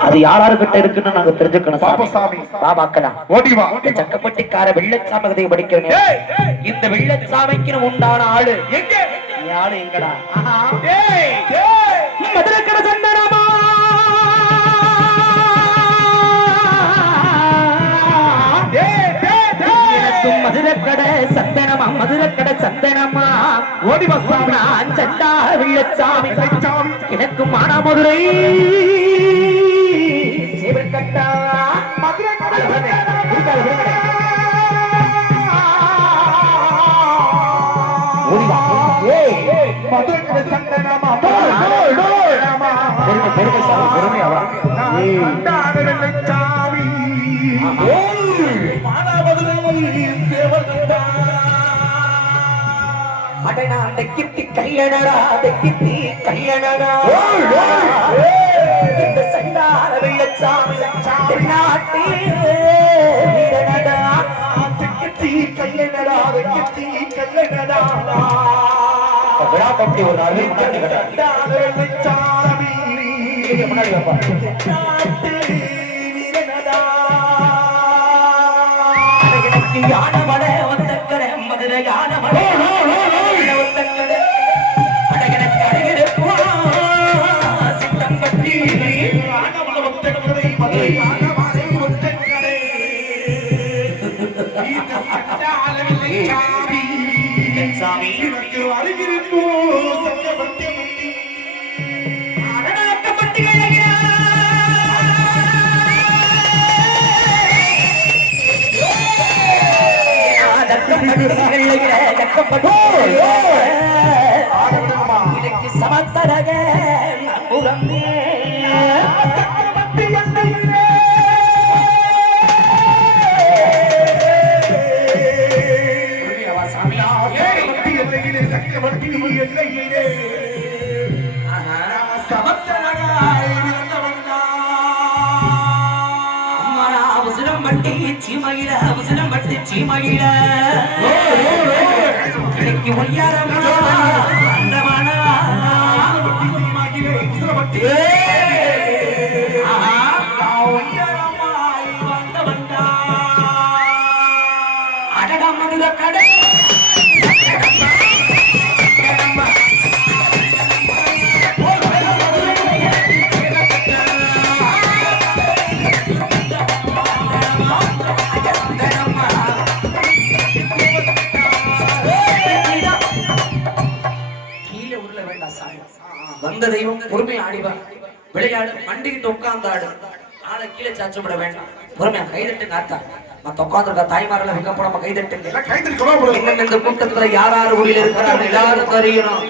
அது யாராருக்கிட்ட இருக்குன்னு நாங்க தெரிஞ்சுக்கணும். பாபாக்கலாம் ஓடிவா சக்கப்பட்டிக்கார வெள்ளச்சாமி கதையை படிக்கிறேன். இந்த வெள்ளச்சாமிக்கு உண்டான ஆளு எங்க? ஆளு எங்கடா? மதுரக்கட சந்தனமா மதுரக்கட சந்தனமா மதுரக்கட சந்தனமா ஓடி வசாமி சண்டா வெள்ளச்சாமி எனக்கு மானாமதுரை சேவற்கட்டா கல்யாணடா கல்யாணடா இந்த சண்டார வெள்ளச்சாமி தென்னாட்டு வீரனடா கல்யாணடா கல்யாணடா விழா கட்டி ஒரு நாள் யான மட ஒத்தக்கட மதுரை யான மட ஒத்தக்கட அடகனக்கு அழகிருப்பா சித்தம் பற்றி யான மட ஒத்தக்கடை மதுரை யான மட ஒத்தக்கடை சாமி எனக்கு அழகிருப்போ சங்கப்பட்டி அடகனக்கப்பட்டி இதற்கு சமத்தரக சீமையில அவசரம் பட்டு சீமையில இன்னைக்கு ஒய்யாரமா அந்தமானா அடடம் மதுர கடை வந்த தெய்வம் பொறுமை ஆடிவார் விளையாடு மண்டிக்கிட்டு உட்கார்ந்தாடு ஆளை கீழே சாச்சு விட வேண்டாம் பொறுமையா கைதட்டு காத்தா மத்த உட்கார்ந்துருக்க தாய்மாரில் வைக்கப்படாம கைதட்டு இன்னும் இந்த கூட்டத்துல யார் யார் ஊரில் இருக்கிறாங்க எல்லாரும் தெரியணும்.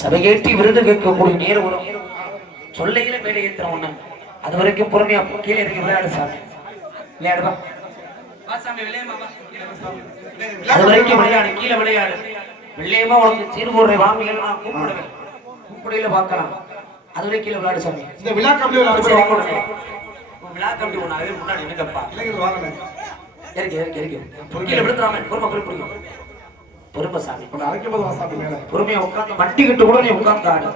சபையேற்றி விருது கேட்கக்கூடிய நேரம் வரும் சொல்லையில மேலே ஏத்துற ஒண்ணு அது வரைக்கும் பொறுமையா கீழே இறங்கி விளையாடு சாமி விளையாடுவா அது வரைக்கும் விளையாடு கீழே விளையாடு வெள்ளையமா உனக்கு சீர்போடுற வாமிகள் நான் கூப்பிடுவேன் கூப்பிடையில பார்க்கலாம் அது வரைக்கும் கீழே விளையாடு சாமி. இந்த விழா கம்பி விழா கம்பி ஒண்ணாவே முன்னாடி நினைக்கப்பா கீழே விடுத்துறாம பொறுமை பிடிக்கும் பொறுமை சாமி பொறுமையா உட்கார்ந்து மட்டிக்கிட்டு கூட நீ உட்கார்ந்து ஆடு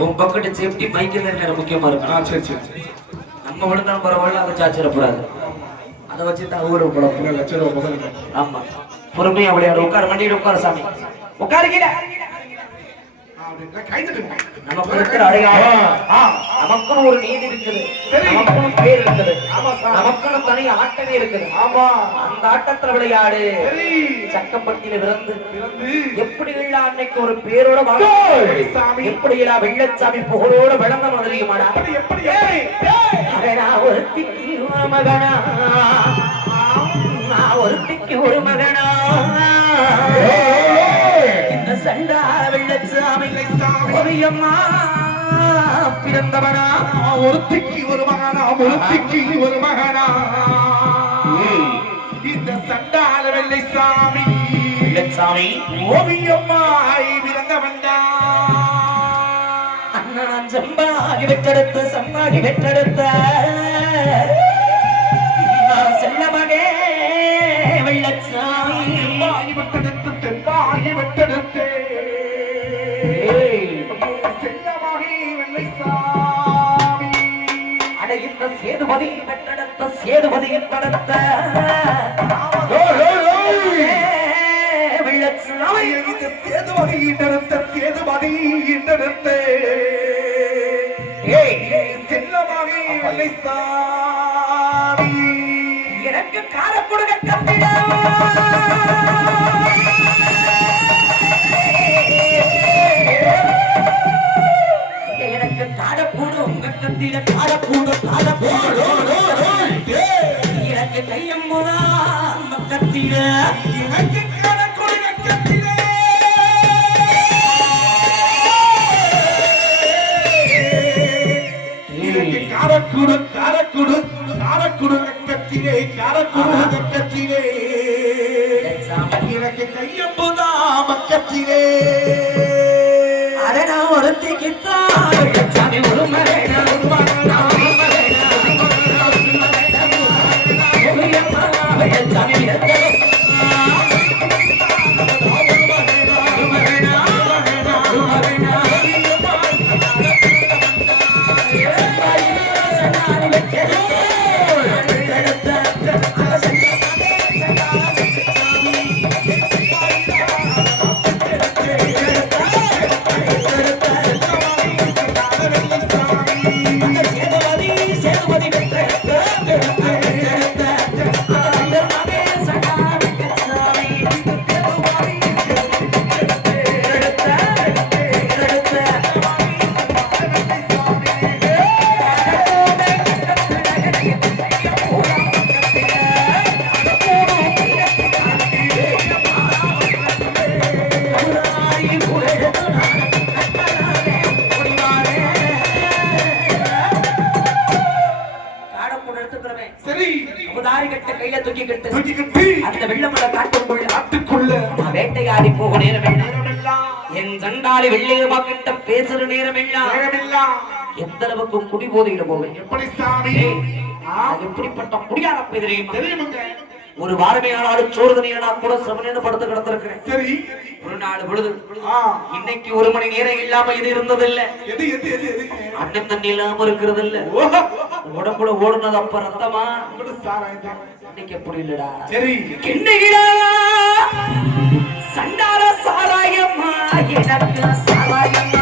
உன் பக்கெட்டு சேஃப்டி மைக்கு முக்கியமா இருக்கு. நம்ம விழுந்தாலும் பரவாயில்ல அதை சாச்சிடக்கூடாது அதை வச்சுதான் ஊருக்கு ஆமா பொறுமையா விளையாடு உட்கார மண்டியில உட்கார சாமி உட்காருங்க நமக்கு இருக்கிற அடையாளம் நமக்குன்னு ஒரு நீதி இருக்குது நமக்குன்னு பேர் இருக்குது நமக்குன்னு தனி ஆட்டமே இருக்குது. ஆமா அந்த ஆட்டத்துல விளையாடு சக்கப்பட்டியில விருந்து எப்படி இல்ல அன்னைக்கு ஒரு பேரோட எப்படி இல்ல வெள்ளச்சாமி புகழோட விளங்க மாதிரியுமாடா ஒரு மகனா ஒருத்திக்கு ஒரு மகனா இந்த சண்டா வெள்ளச்சாமி ஓவியம்மா பிறந்தவனா ஒருத்திக்கு ஒரு மகனா ஒருத்திக்கு ஒரு மகனா இந்த சண்டால வெள்ளைசாமி வெள்ளச்சாமி ஓவியம்மாய் பிறந்தவன்டா அண்ணன் செம்பாகி வெற்றெடுத்து செம்பாகி வெற்றெடுத்த செல்ல மகே வெள்ளச்சாமி வெட்டெடுத்து தெம்பாகி வெட்டெடுத்து செல்லமாகி வெள்ளைசாமி அடைந்த சேதுபதி வெற்றெடுத்த சேதுபதியின் படத்த வெள்ளச்சாமி சேதுபதி சேதுபதி செல்லமாகி வெள்ளைசாமி எனக்கு கால கொடுக்க கத்திட எனக்கு காடக்கூடு உங்க கத்திட காடக்கூடு காடக்கூடு எனக்கு கையம்புதா கத்திட எனக்கு காடக்கூடு கத்திட காரக்குடு காரக்குடு காரக்குடு கத்திலே காரக்குடு கத்திலே எனக்கு கையம்புதா மக்கத்திலே அடனா ஒருத்திக்குத்தான் சாமி ஒரு மகனா ஒரு மகனா சாமி அந்த வெள்ளமலை காட்டுக்குள்ள வேட்டையாடி போக நேரம் என் சண்டாளி வெள்ளையமா கிட்ட பேசுற நேரம் எந்த அளவுக்கு குடி போதையில போவேன் எப்படி சாமி எப்படிப்பட்ட குடியார தெரியுமுங்க ஒரு வாரமே ஆனாலும் சோறு தனியா கூட சமநிலை படுத்து கிடந்திருக்கிறேன் சரி ஒரு நாள் பொழுது இன்னைக்கு ஒரு மணி நேரம் இல்லாம இது இருந்தது இல்ல அண்ணன் தண்ணி இல்லாம இருக்கிறது இல்ல உடம்புல ஓடுனது அப்ப ரத்தமா இன்னைக்கு எப்படி இல்லடா சரி கிண்ணிடா சண்டார சாராயம்மா எனக்கு சாராயம்மா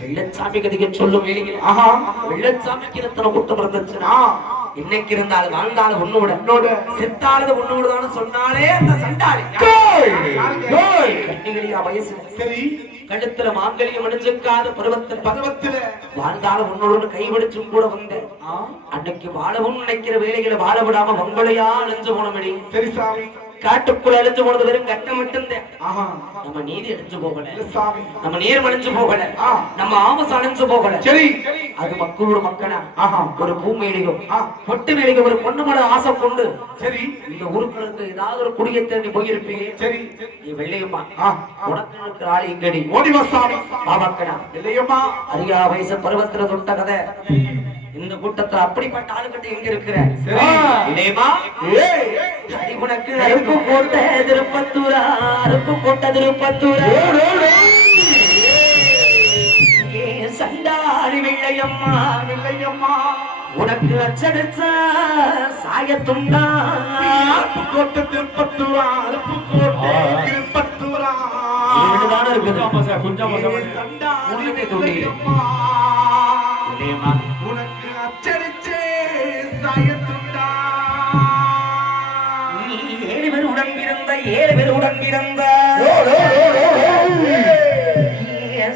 வெள்ளச்சாமி கதைக்கு சொல்லும் வெள்ளச்சாமிக்கு எத்தனை கூட்டம் இருந்துச்சுன்னா இன்னைக்கு இருந்தாலும் வாழ்ந்தாலும் உன்னோட செத்தாலும் உன்னோட சொன்னாலே அந்த சண்டாளி வயசு சரி கழுத்துல மாங்கலியம் அணிஞ்சுக்காத பருவத்துல வாழ்ந்தாலும் உன்னோட கைவிடிச்சும் கூட வந்த அன்னைக்கு வாழவும் நினைக்கிற வேலைகளை வாழ விடாம வங்களையா அழிஞ்சு போன மணி சரி சாமி காட்டுக்குள்ள அழிஞ்சு போனது வெறும் கட்டம் மட்டும்தான். ஆஹா நம்ம நீதி அழிஞ்சு போகல, இல்ல சாமி நம்ம நேர்ம அழிஞ்சு போகல, நம்ம ஆமச அழிஞ்சு போகல. சரி அது மக்களோட மக்களா ஆஹா ஒரு பூமேடிகம் பொட்டு மேடிகம் ஒரு பொண்ணு மேல ஆசை கொண்டு சரி இந்த ஊருக்களுக்கு ஏதாவது ஒரு குடியை தேடி போயிருப்பீங்க. சரி நீ வெள்ளையம்மா ஆ உனக்கு இருக்கிற ஆள் எங்கடி ஓடி வா சாமி பாபாக்கடா இல்லையம்மா அரியா வயசு பருவத்துல தொட்ட கதை. இந்த கூட்டத்துல அப்படிப்பட்ட ஆளுகிட்ட எங்க இருக்கிற சரி. இல்லையம்மா ஏய் அடி உனக்கு அருப்பு போட்ட திருப்பத்தூரா அருப்பு போட்ட திருப்பத்தூரா சண்டாரி வெள்ளையம்மா இல்லையம்மா உனக்கு அச்சடிச்ச சாயத்துண்டா கோட்டை திருப்பத்தூரா அருப்பு கோட்டை திருப்பத்தூரா இதுதானே இருக்குது. சண்டாரி துணி. இல்லையம்மா இல்லையம்மா உனக்கு அச்சடிச்சே சாயத்துண்டா நீ 7 பேர் உடன் பிறந்த 7 பேர் உடன் பிறந்த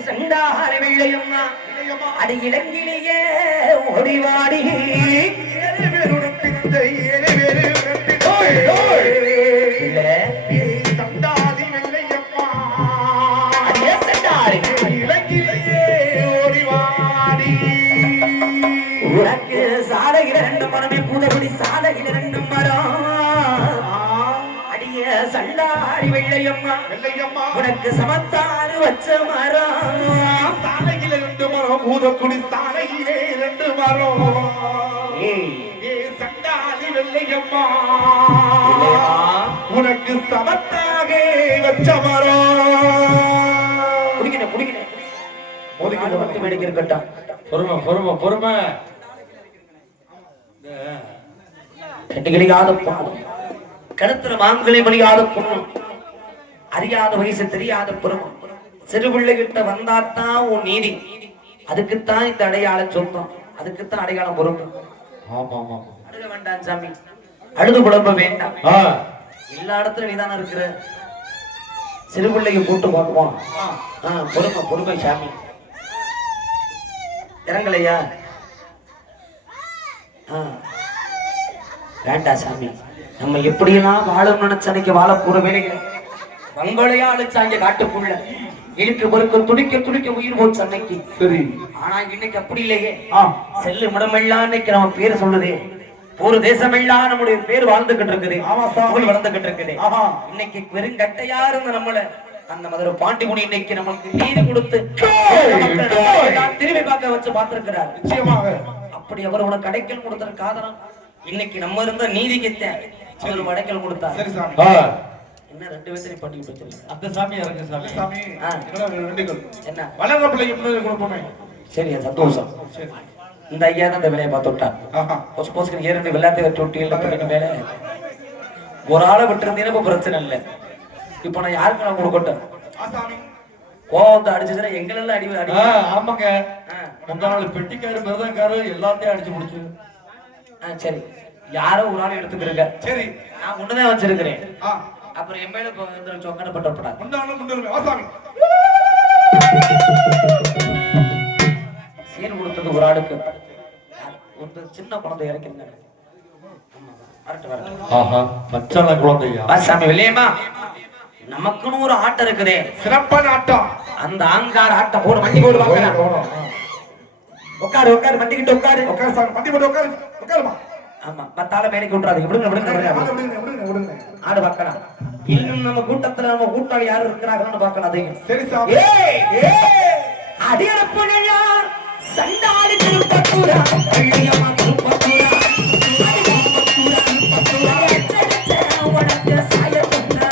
சண்டாரி வெள்ளையம்மா அடி இலங்கிலேயே ஓடிவாடி 7 பேருடன் பிறந்த 7 பேருடன் இல்ல சண்டாதி வெள்ளையம்மா அடியே சண்டாரி இலங்கிலேயே ஓடிவாடி உனக்கு சாலையில 2 மரமே பூதகுடி சாலையில 2 மரம் அடிய சண்டாரி வெள்ளையம்மா வெள்ளையம்மா உனக்கு சமத்தாறு வச்ச மரம் சாலையில 2 மரம் பூதக்குடி சாலையிலே 2 மரம் ஏய் ஏ சண்டாதி வெள்ளையம்மா இல்லையம்மா. உனக்கு சமத்தாக வச்ச மரம் குடிக்கணும் அது மட்டும் எனக்கு இருக்கட்டும். பொறுமை கண்டு கிடைக்காத பொண்ணு கழுத்துல மாங்கலை மணியாத பொண்ணு அறியாத வயசு தெரியாத பொறுமை சிறு பிள்ளைகிட்ட வந்தாத்தான் உன் நீதி. அதுக்குத்தான் இந்த அடையாளம் சொந்தம், அதுக்குத்தான் அடையாளம் பொறுப்பு. அழுக வேண்டாம் சாமி, அழுது குழம்ப வேண்டாம். எல்லா இடத்துலயும் நீதானே இருக்கிற. சிறு பிள்ளைக்கு போட்டு பார்ப்போம். பொறுமை சாமி. இறங்கலையா? வேண்டாம் சாமி. நம்ம எப்படியெல்லாம் வாழும் நினைச்ச அன்னைக்கு வாழ போற வேலைகளை வங்களையா அழைச்சாங்க காட்டுக்குள்ள இழுக்கு பொறுக்க துடிக்க உயிர் போச்சு அன்னைக்கு. சரி ஆனா இன்னைக்கு அப்படி இல்லையே. செல்லு மிடமெல்லாம் இன்னைக்கு நம்ம பேர் சொல்லுதே, ஒரு தேசமெல்லாம் நம்முடைய பேர் வாழ்ந்துகிட்டு இருக்குது. வளர்ந்துகிட்டு இருக்குது. இன்னைக்கு வெறும் கட்டையா இருந்த நம்மள அந்த மதுரை பாண்டிமுனி இன்னைக்கு நமக்கு நீதி கொடுத்து திரும்பி பார்க்க வச்சு பார்த்திருக்கிறார். நிச்சயமாக அப்படி அவர் உனக்கு அடைக்கல் கொடுத்த காரணம் இன்னைக்கு நம்ம இருந்த நீதிக்குத்தான் அவர் அடைக்கல் கொடுத்தார். சரி சாமி. என்ன 2 பேர்த்தையும் பண்ணி வச்சிருக்கீங்க? அந்த சாமி இறங்க சாமி. சாமி வேண்டிகள் என்ன வளர்ற பிள்ளைக்கு முன்னாடி கொடுப்போமே. சரி சந்தோஷம். சரி இந்த ஐயா தான் இந்த வேலையை பார்த்து விட்டார். போஸ்க்கு ஏறிட்டு விளையாட்டு வச்சு விட்டு மேல ஒரு ஆளை விட்டு இருந்தீங்கன்னா இப்ப பிரச்சனை இல்லை. இப்ப நான் யாருக்கு நான் கொடுக்கட்டும்? கோவத்தை அடிச்சுன்னா எங்களெல்லாம் அடி. ஆமாங்க, முன்னாள் பெட்டிக்காரு மிருதங்காரு எல்லாத்தையும் அடிச்சு முடிச்சு. சரி, யாரோ ஒரு ஆள் எடுத்துக்கிறீங்க. சரி, நான் முன்னதான் வச்சிருக்கிறேன். அப்புறம் என் மேல சொங்கப்பட்டப்படாது. சீர் கொடுத்தது ஒரு ஆளுக்கு ஒரு சின்ன குழந்தை இறக்கிருந்தாங்க. சாமி வெள்ளையம்மா, நமக்குன்னு ஒரு ஆட்டம் இருக்குதே, சிறப்பான ஆட்டம். அந்த ஆங்கார ஆட்டம் போடு, வண்டி போடு வாங்க. உட்காரு வண்டி கிட்ட உட்காரு. வண்டி போட்டு உட்காரு. உட்காருமா. ஆமா, பத்தால மேடைக்கு விட்டுறாது. விடுங்க ஆடு பார்க்கலாம். இன்னும் நம்ம கூட்டத்துல நம்ம கூட்டாளி யாரு இருக்கிறாங்கன்னு பார்க்கலாம். அதையும் சரி சாமி. அடியரப்புனையா சண்டாடி திருப்பத்தூரா வெள்ளையம்மா திருப்பத்தூரா உனக்கு சாயத்துண்டா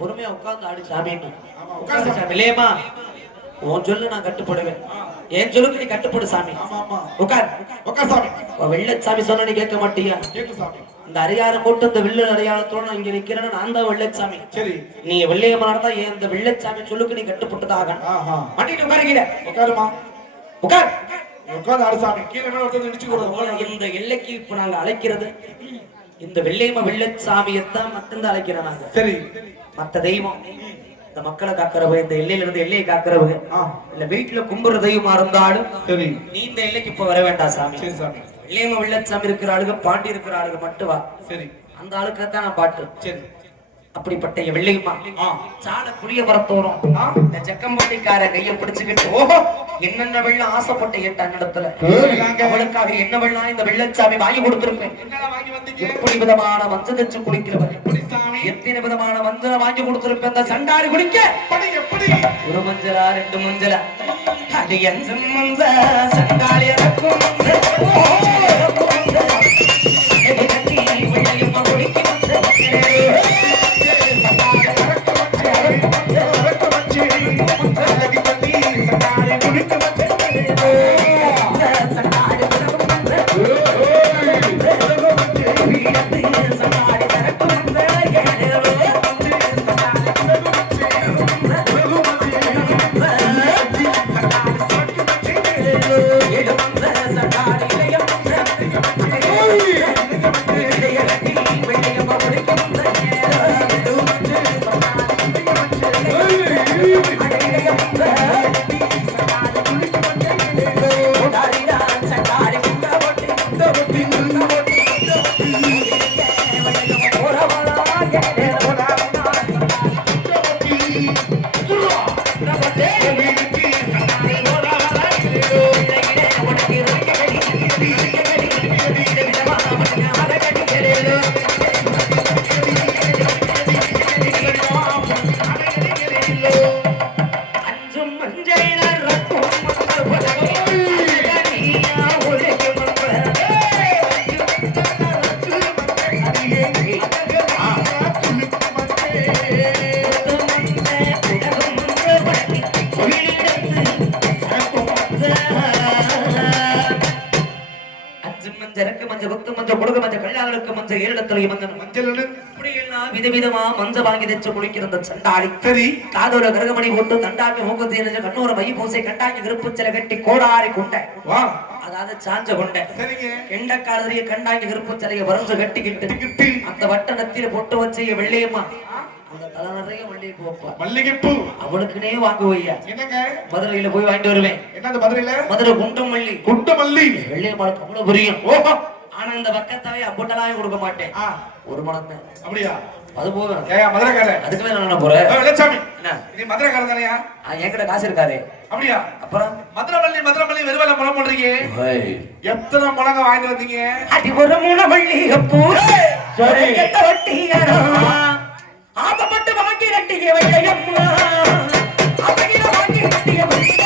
பொறுமையா உட்கார்ந்து ஆடு சாமின்னு. ஆமா, உட்கார்ந்து உட்காரு சாமி. இல்லையம்மா உன் சொல்லு நான் கட்டுப்படுவேன். என் சொல்லுக்கு நீ கட்டுப்படு சாமி. ஆமா ஆமா உட்கார். உட்கார் சாமி. வெள்ளச்சாமி சொன்ன நீ கேட்க மாட்டியா? கேக்கு சாமி. இந்த அரியாரம் போட்டு இந்த வில்லு அடையாளத்தோட நான் இங்க நிக்கிறேன்னு நான் தான் வெள்ளச்சாமி. சரி நீ வெள்ளையம்மா நடந்தா என் இந்த வெள்ளச்சாமி சொல்லுக்கு நீ கட்டுப்பட்டுதான். ஆஹா மாட்டிட்டு உட்காருங்க. உட்காருமா. உட்கார். உட்கார்ந்து ஆடு சாமி. கீழே மேல ஒருத்தர் நினைச்சு கொடுங்க. இந்த எல்லைக்கு இப்ப நாங்க அழைக்கிறது இந்த வெள்ளையம்மா வெள்ளச்சாமியத்தான் மட்டும்தான் அழைக்கிறோம் நாங்க. சரி மத்த தெய்வம் இந்த மக்களை காக்கிறவங்க, இந்த எல்லையில இருந்து எல்லையை காக்கிறவங்க, இல்ல வீட்டுல கும்புற தெய்வமா இருந்தாலும் சரி நீ இந்த எல்லைக்கு இப்ப வர வேண்டாம் சாமி. சரி சாமி. வெள்ளையம்மா வெள்ளச்சாமி இருக்கிற ஆளுக, பாண்டி இருக்கிற ஆளுக மட்டும் வா. சரி அந்த ஆளுக்கு தான் நான் பாட்டு. சரி அப்படிப்பட்ட என் வெள்ளையம்மா சால புளிய மரத்தோறும் இந்த ஜக்கம்பட்டிக்கார கையை பிடிச்சுக்கிட்டு ஓஹோ என்னென்ன வெள்ளம் ஆசைப்பட்ட எட்டான் இடத்துல ஏங்க. அவளுக்காக என்ன வெள்ளம் இந்த வெள்ளச்சாமி வாங்கி கொடுத்திருப்பேன். என்னடா வாங்கி வந்தீங்க? எப்படி விதமான மஞ்சள் தச்சு குளிக்கிறவன், எப்படி சாமி? எத்தனை விதமான மஞ்சளை வாங்கி கொடுத்திருப்பேன் இந்த சண்டாரி குளிக்க. எப்படி எப்படி? ஒரு மஞ்சளா 2 மஞ்சளா அது எந்த மஞ்ச சண்டாளி இறக்கும் வெள்ளையம்மா குளிக்க விதவிதமா மஞ்ச வாங்கி தச்சு குளிக்கிற சண்டாளி. சரி காதோல கருகமணி போட்டு தண்டாக்கி மூக்கத்தி கண்ணூர மை பூசை கண்டாக்கி விருப்பு சில கட்டி கோடாரி கொண்ட வா. அதாவது சாஞ்ச கொண்ட சரிங்க. கெண்ட காலரிய கண்டாக்கி விருப்பு சிலைய வரைஞ்சு கட்டிக்கிட்டு அந்த வட்டணத்தில பொட்டு வச்சு வெள்ளையம்மா அந்த தலை நிறைய மல்லிகைப்பூ வைப்பா. மல்லிகைப்பூ அவளுக்குனே வாங்குவையா. என்னங்க? மதுரையில போய் வாங்கிட்டு வருவேன். என்னது மதுரையில? மதுரை குண்டு மல்லி. குண்டு மல்லி. வெள்ளையம்மாளுக்கு அவ்வளவு புரியும். ஓஹோ. ஆனா இந்த பக்கத்தாவே அப்புட்டலாவே கொடுக்க மாட்டேன். ஒரு மனமே. அப்படியா? அது போதும். ஏய் மதுரைக்காரன். அதுக்கு மேல என்ன போற? வெள்ளச்சாமி. என்ன? நீ மதுரைக்காரன் தானயா? என்கிட்ட காசு இருக்காதே. அப்படியா? அப்புறம் மதுரை மல்லி வெறுவல முளம் பண்றீங்க. எத்தனை முளங்க வாங்கிட்டு வந்தீங்க? அடி ஒரு மூணு மல்லிகைப்பூ. சரி. கெட்ட வட்டியாரா. ஆசைப்பட்டு வாங்கி கட்டிய வெள்ளையம்மா. அவகில வாங்கி கட்டிய வெள்ளையம்மா.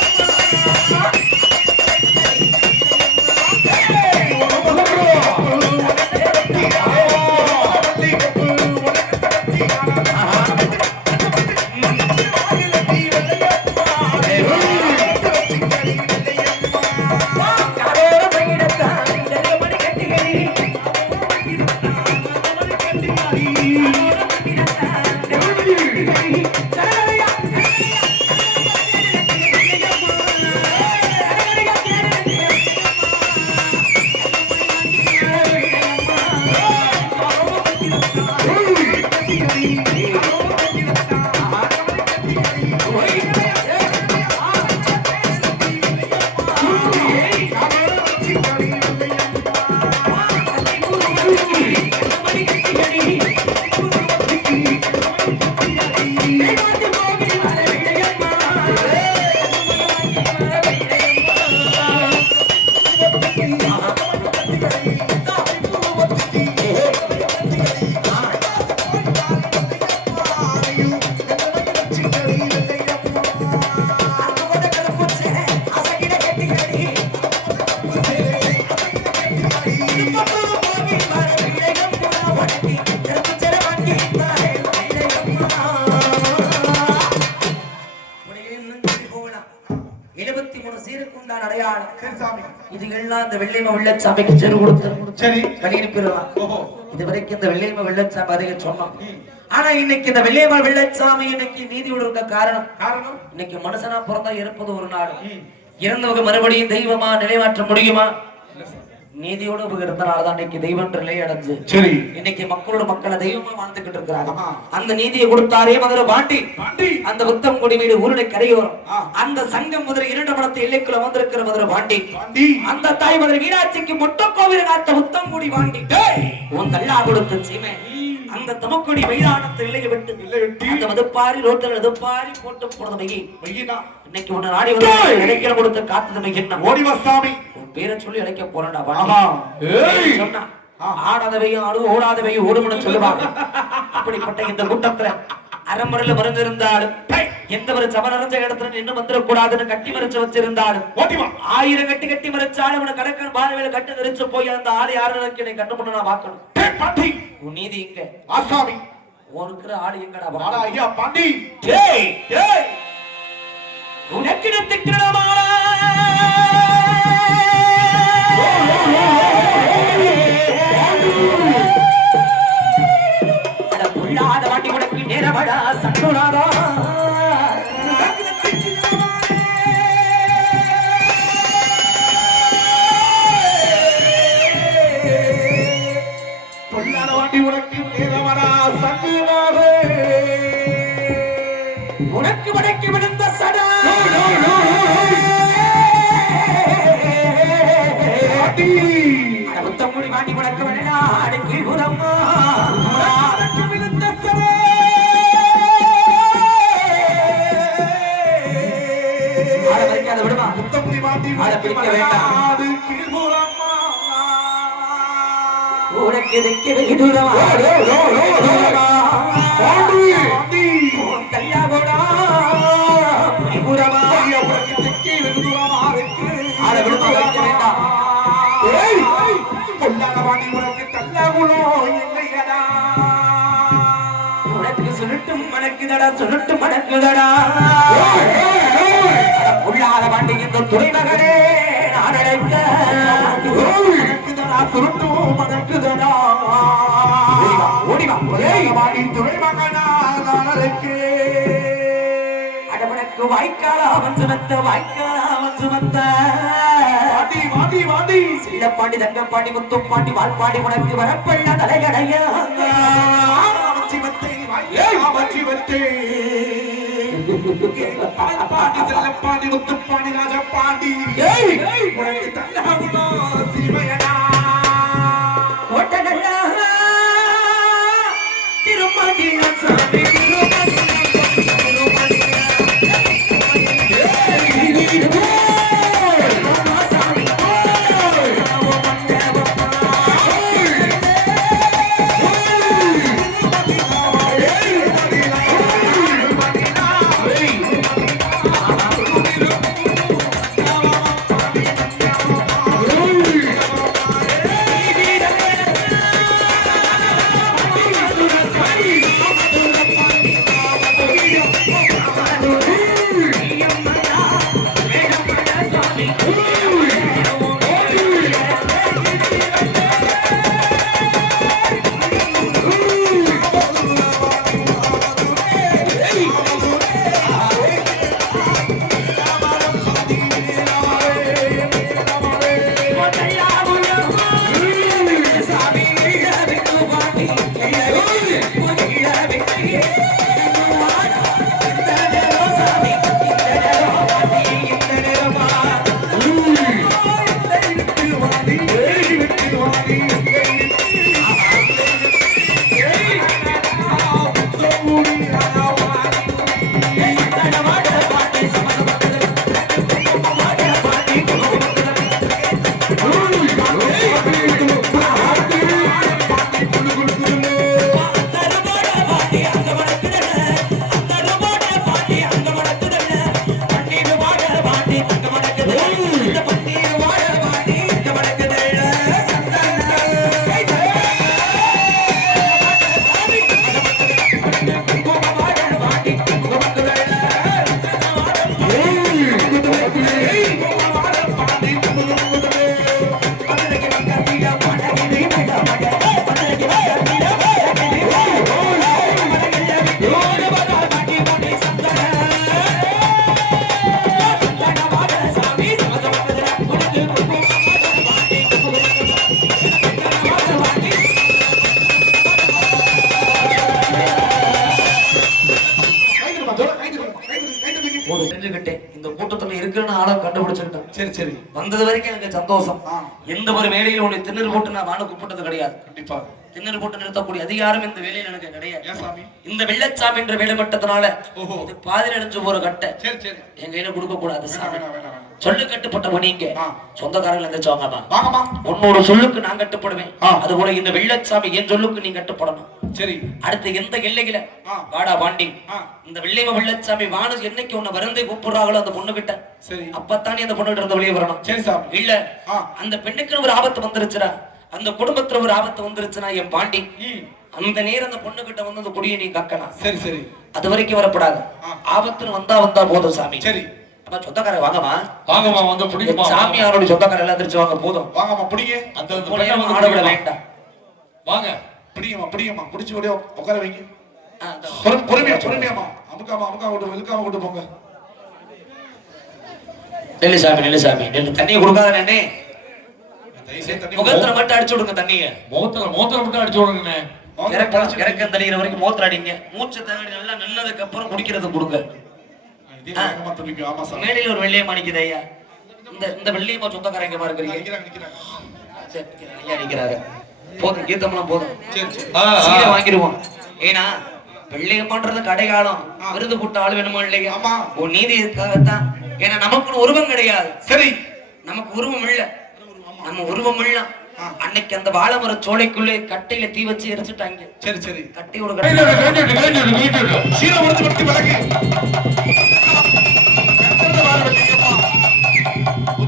சரி சாமி. இது எல்லாம் இந்த வெள்ளையம்மா வெள்ளச்சாமிக்கு செரு கொடுத்து சரி. வழி அனுப்பிடலாம். ஓஹோ. இதுவரைக்கும் இந்த வெள்ளையம்மா வெள்ளச்சாமி அதிக சொன்னோம். ஆனா இன்னைக்கு இந்த வெள்ளையம்மா வெள்ளச்சாமி இன்னைக்கு நீதியோடு இருக்க காரணம் காரணம் இன்னைக்கு மனுஷனா பிறந்தா இருப்பது ஒரு நாடு. இறந்தவங்க மறுபடியும் தெய்வமா நிலைமாற்ற முடியுமா? நீதியோடு இருந்தனாலதான் இன்னைக்கு தெய்வம் நிலை அடைஞ்சு சரி. இன்னைக்கு மக்களோட மக்களை தெய்வமா வாழ்ந்துகிட்டு இருக்கிறாங்க. ஆமா. அந்த நீதியை கொடுத்தாரே மதுரை பாண்டி பாண்டி. அந்த புத்தம் கொடி வீடு ஊருடை கரையோரம் ஆ. அந்த சங்கம் மதுரை 2 மடத்து எல்லைக்குள்ள வந்திருக்கிற மதுரை பாண்டி பாண்டி. அந்த தாய் மதுரை மீனாட்சிக்கு மொட்டை கோவில் காத்த புத்தம் கொடி பாண்டி உன் கல்லா கொடுத்த சீமை அந்த தமக்குடி வெயிலானத்து இல்லையை விட்டு அந்த மதுப்பாரி ரோட்டில் எதுப்பாரி போட்டு போனது மையி மையினா. இன்னைக்கு உன்னை நாடி வந்து இடைக்கிற கொடுத்து காத்தது மையன்னா ஓடி வா சாமி. உன் பேரை சொல்லி இழைக்க போறேன்டா ஆமா. பாண்டி சொன்னா ஆடாதவையும் ஆடு ஓடாதவையும் ஓடுமுன்னு சொல்லுவாங்க. அப்படிப்பட்ட இந்த கூட்டத்துல அறமுறையில மருந்து இருந்தாலும் எந்த ஒரு சப நிறைஞ்ச இடத்துல நின்று வந்துடக்கூடாதுன்னு கட்டி மறைச்சு வச்சிருந்தாலும் 1000 கட்டி கட்டி மறைச்சாலும் உன கடற்கன் பார்வையில கட்டு நெரிச்சு போய் அந்த ஆளு யாரு எனக்கு கட்டு பண்ண நான் பார்க்கணும். உன் நீதி இங்க ஆசாமி. உனக்குற ஆளு எங்கடா வாடா ஐயா பாண்டி. டேய் டேய் உனக்கு திக்கிறமா புள்ளாத வாட்டி உனக்கு நேரமடா சண்டுனாதா பொல்லாத வாண்டி உனக்கு நேரமடா சங்குவாரே. உனக்கு வடக்கு விழுந்த சடா பாண்டி. முத்தமுடி வாண்டி உனக்கு வெளிநாடு கீழ்புறம்மா விழுந்த சடா அதை விடுமா முத்தமுடி பாண்டி. அதை பிடிக்க வேண்டாம். அது கீழ்புறம்மா. உனக்கு எதுக்கு வெகு தூரமா பாண்டி. பாண்டி. கையா போடா புறமா ஐயா உனக்கு தெற்கே வெகு தூரமா இருக்கு. அதை விடுமா வைக்க வேண்டாம். ஏய், பொல்லாத வாண்டி உனக்கு தள்ளகுலம் இல்லையடா. உனக்கு சுருட்டும் மணக்குதடா சுருட்டும் மணக்குதடா உள்ளாத வாண்டி இந்த துறைமகனே நான் அழைக்க மணக்குதடா சுருட்டும் மணக்குதடா. ஓடிவா ஏய், வாடி துறை மகனா நான் அழைக்கே. அடவனுக்கு வாய்க்காலா வந்து வந்த வாய்க்காலா வந்து வந்த வாடி வாடி வாடி. சீலப்பாண்டி தங்கப்பாண்டி முத்துப்பாண்டி வால்பாண்டி உனக்கு வரப்பண்ண தலைகடையா வச்சி வத்தே ஏய் வச்சி வத்தே. பாண்டி செல்லப்பாண்டி முத்துப்பாண்டி ராஜப்பாண்டி. ஏய், உனக்கு தள்ளகுலம் சீமையடா. ஓட்டனல்லா திருமதி சாமி சரி வந்தது வரைக்கும் எனக்கு சந்தோஷம். ஆ. எந்த ஒரு வேலையில உன்னை திண்ணறு போட்டு நான் வாழ கூப்பிட்டது கிடையாது. கண்டிப்பா திண்ணறு போட்டு நிறுத்தக்கூடிய அதிகாரம் இந்த வேலையில எனக்கு கிடையாது. ஏன் சாமி இந்த வெள்ளச்சாமி என்ற வேலை பட்டதுனால ஓஹோ இது பாதியில் அடைஞ்சு போற கட்டை சரி சரி என் கையில கொடுக்க கூடாது சாமி. வேணாம் வேணாம் வேணாம் சொல்லு கட்டுப்பட்ட நீங்க ஆ. சொந்தக்காரங்க எந்திரிச்சவங்கம்மா வாங்கம்மா உன்னோட சொல்லுக்கு நான் கட்டுப்படுவேன். ஆ. அது போல இந்த வெள்ளச்சாமி என் சொல்லுக்கு நீ கட்டுப்படணும். சரி அடுத்து எந்த எல்லையில ஆ. வாடா பாண்டி ஆ. இந்த வெள்ளையம்ம வெள்ளச்சாமி வானு என்னைக்கு உன்னை வருந்தை கூப்பிடுறாங்களோ அந்த பொண்ணு கிட்ட சரி அப்பத்தானே அந்த பொண்ணு கிட்ட இருந்து வெளியே வரணும். சரி சாமி இல்ல ஆ. அந்த பெண்ணுக்கு ஒரு ஆபத்து வந்துருச்சுடா, அந்த குடும்பத்துல ஒரு ஆபத்து வந்துருச்சுன்னா என் பாண்டி அந்த நேரம் அந்த பொண்ணு கிட்ட வந்து அந்த கொடியை நீ காக்கலாம். சரி சரி அது வரைக்கும் வரப்படாது. ஆ. ஆபத்துன்னு வந்தா போதும் சாமி. சரி அப்ப சொந்தக்கார வாங்கம்மா வாங்கம்மா வந்து பிடிக்குமா சாமியாரோட சொந்தக்கார எல்லாம் திருச்சி வாங்க போதும். வாங்கம்மா பிடிங்க அந்த மூலையில ஆடவிட வேண்டாம். வாங்க பிடிங்கம்மா பிடிச்சு ஓடியோ உட்கார வைங்க ஆ, அந்த பொறுமையாம்மா அமுக்காம விட்டு வெளுக்காம விட்டு போங்க நெல்லு சாமி நெல்லு சாமி நெல்லு தண்ணியை கொடுக்காத நன்னே தயவுசெய்து தண்ணி முகத்துல மட்டும் அடிச்சு விடுங்க தண்ணிய. மோத்தல மட்டும் அடிச்சு விடுங்கண்ணே. இறக்கம் தள்ளிக்கிற வரைக்கும் மோத்திர அடிங்க. மூச்சு தண்ணி நல்லா நின்னதுக்கு அப்புறம் குடிக்கிறது கொடுங்க. இதே வேகமா துடிக்கும் ஆமா சாமி மேடையில் ஒரு வெள்ளையம்மா நிக்குது ஐயா. இந்த வெள்ளையம்மா சொந்தக்காரங்க இருக்கிறீங்க. நிக்கிறாங்க சரி, ஐயா நிக்கிறாரு. போதும் கீதம்லாம் போதும். சரி சரி சீரை வாங்கிடுவோம். ஏன்னா வெள்ளையம்மான்றது கடைகாலம். விருது கூட்ட ஆள் வேணுமா இல்லையா? ஆமா. உன் நீதி இதுக்காகத்தான். ஏன்னா நமக்கு உருவம் கிடையாது. சரி நமக்கு உருவம் இல்ல. நம்ம உருவம் இல்ல. அன்னைக்கு அந்த வாழைமர சோலைக்குள்ளே கட்டையில தீ வச்சு எரிச்சுட்டாங்க. சரி சரி கட்டையோட சீரை உடைச்சு வெட்டி விலகு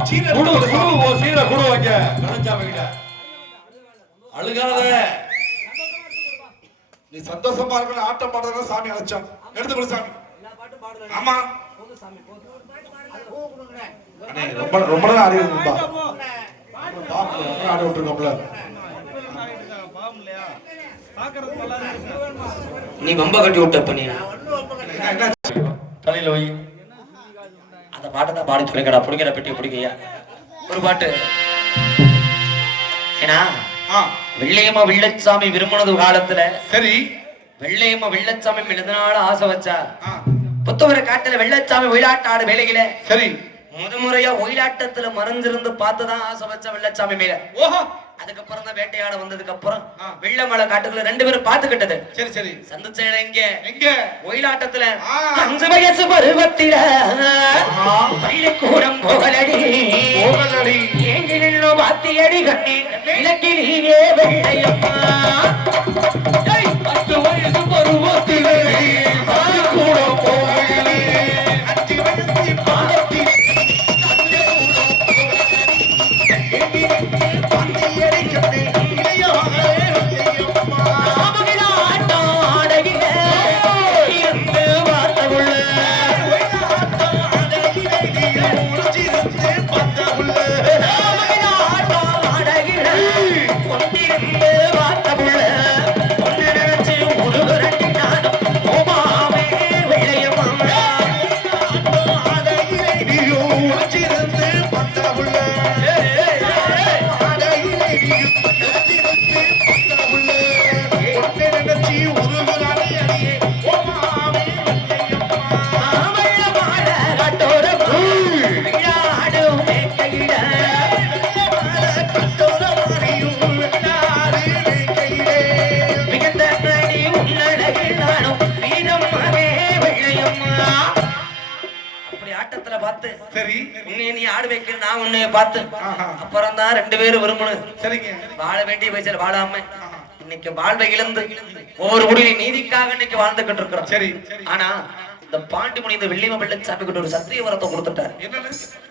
சீரை கூட வைக்க கணச்சாமிகிட்ட அழுகாத. நீ சந்தோஷமா இருக்கல ஆட்டம் பாடுறதா சாமி அழைச்சான் எடுத்து கொடு சாமி ஆமா அண்ணே ரொம்ப ரொம்ப நேரம் ஆடி இருக்கும்பா ஆடி விட்டுருக்கோம்ல நீ வம்ப கட்டி விட்ட பண்ணி என்ன தலையில வை. அந்த பாட்டை தான் பாடி சொல்லிக்கடா. பிடிக்கிற பெட்டியை பிடிக்கையா ஒரு பாட்டு. ஏன்னா வெள்ளையம்மா வெள்ளச்சாமி விரும்பினது காலத்துல சரி வெள்ளையம்மா வெள்ளச்சாமி எதனால ஆசை வச்சா புத்தவர காட்டுல வெள்ளச்சாமி ஒயிலாட்டாடு வேலையில சரி முதமுறையா ஒயிலாட்டத்துல மறைஞ்சிருந்து பார்த்துதான் ஆசை வச்சா வெள்ளச்சாமி மேல. ஓஹோ அதுக்கப்புறம் தான் வேட்டையாட வந்ததுக்கு அப்புறம் வெள்ளமலை காட்டுக்குள்ள ரெண்டு பேரும் பாத்துக்கிட்டது. சரி சரி சந்திச்ச இடம் எங்க? எங்க ஒயிலாட்டத்துல 5 வயசு பருவத்தில பள்ளிக்கூடம் போகலடி ஏங்கிலும் வாத்தியடி கண்ணி இலக்கிலேயே வெள்ளையம்மா 10 வயசு பருவத்திலே பள்ளிக்கூடம் போகலடி 5 வயசு பாலத்திலே நீ ஆடு வைக்கிற நான் உன்னைய பார்த்து அப்புறம் தான் ரெண்டு பேரும் விரும்பணும். சரிங்க வாழ வேண்டிய வயசுல வாழாம இன்னைக்கு வாழ்வை இழந்து ஒவ்வொரு முடிவின் நீதிக்காக இன்னைக்கு வாழ்ந்துகிட்டு இருக்கிறோம். சரி ஆனா இந்த பாண்டிமுனி இந்த வெள்ளியம்மா வெள்ளச்சாமி கிட்ட ஒரு சத்திய வரத்தை கொடுத்துட்டார். என்னன்னு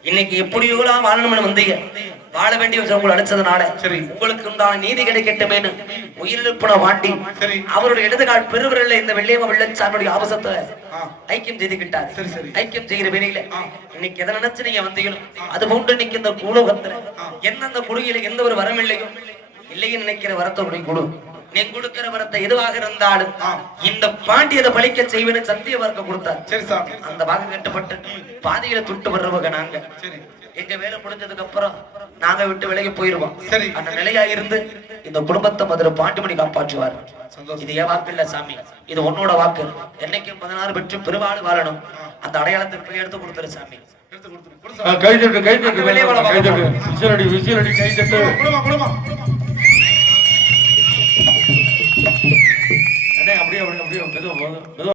இன்னைக்கு எப்படியோ வாழணும்னு வந்தீங்க. வாழ வேண்டிய வயசு உங்களை அடிச்சதுனால சரி உங்களுக்கு உண்டான நீதி கிடைக்கட்டுமேனு உயிரிழப்புன வாண்டி சரி அவருடைய இடதுகால் பெருவிரல்ல இந்த வெள்ளியம்மா வெள்ளச்சாமியுடைய ஆபசத்தை ஐக்கியம் செய்துக்கிட்டார். சரி சரி ஐக்கியம் செய்கிற வேலையில இன்னைக்கு எதை நினைச்சு நீங்க வந்தீங்களோ அது போன்று இன்னைக்கு இந்த பூலோகத்துல எந்தெந்த குடியில எந்த ஒரு வரம் இல்லையோ இல்லைன்னு நினைக்கிற வரத்தோடைய குழு நீ கொடுக்கிற வரத்தை எதுவாக இருந்தாலும் இந்த பாண்டியதை பழிக்க செய்வேன்னு சத்திய வாக்கு கொடுத்தார். சரி சாமி அந்த வாக்கு கட்டுப்பட்டு பாதியில துட்டு வர்றவங்க நாங்க. சரி எங்க வேலை முடிஞ்சதுக்கு அப்புறம் நாங்க விட்டு விலகி போயிருவோம். சரி அந்த நிலையா இருந்து இந்த குடும்பத்தை மதுரை பாண்டிமணி காப்பாற்றுவார். இது என் வாக்கு இல்ல சாமி, இது உன்னோட வாக்கு. என்னைக்கும் 16 பெற்று பெருவாள் வாழணும். அந்த அடையாளத்துக்கு எடுத்து கொடுத்துரு சாமி. கை தட்டு கை தட்டு கை தட்டு விசில் அடி கை தட்டு அப்படியே அப்படியே அப்படியே